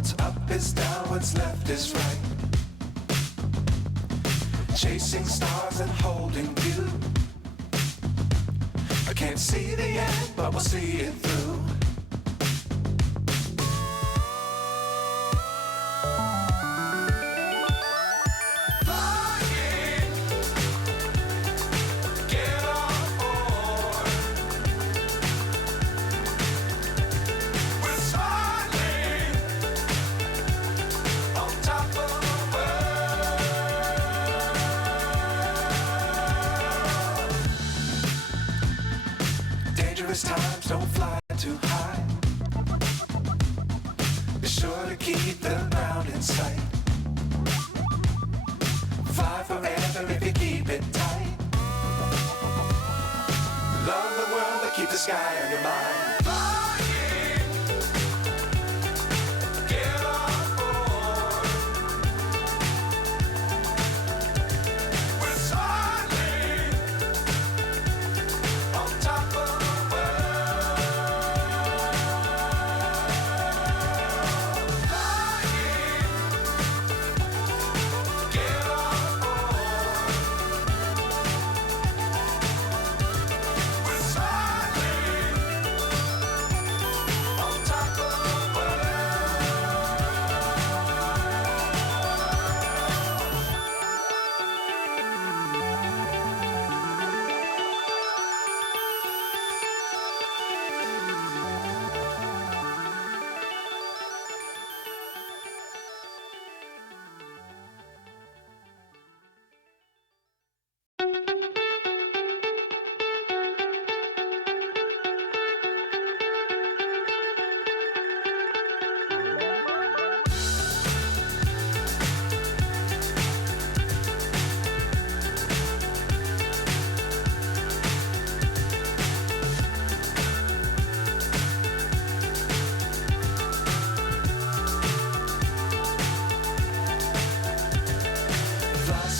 What's up is down, what's left is right. Chasing stars and holding you. I can't see the end, but we'll see it through. Dangerous times, don't fly too high. Be sure to keep the ground in sight. Fly forever if you keep it tight. Love the world, but keep the sky on your mind.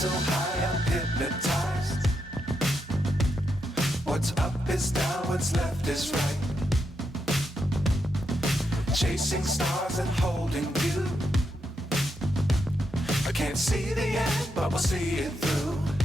So high, I'm hypnotized. What's up is down, what's left is right. Chasing stars and holding you. I can't see the end, but we'll see it through.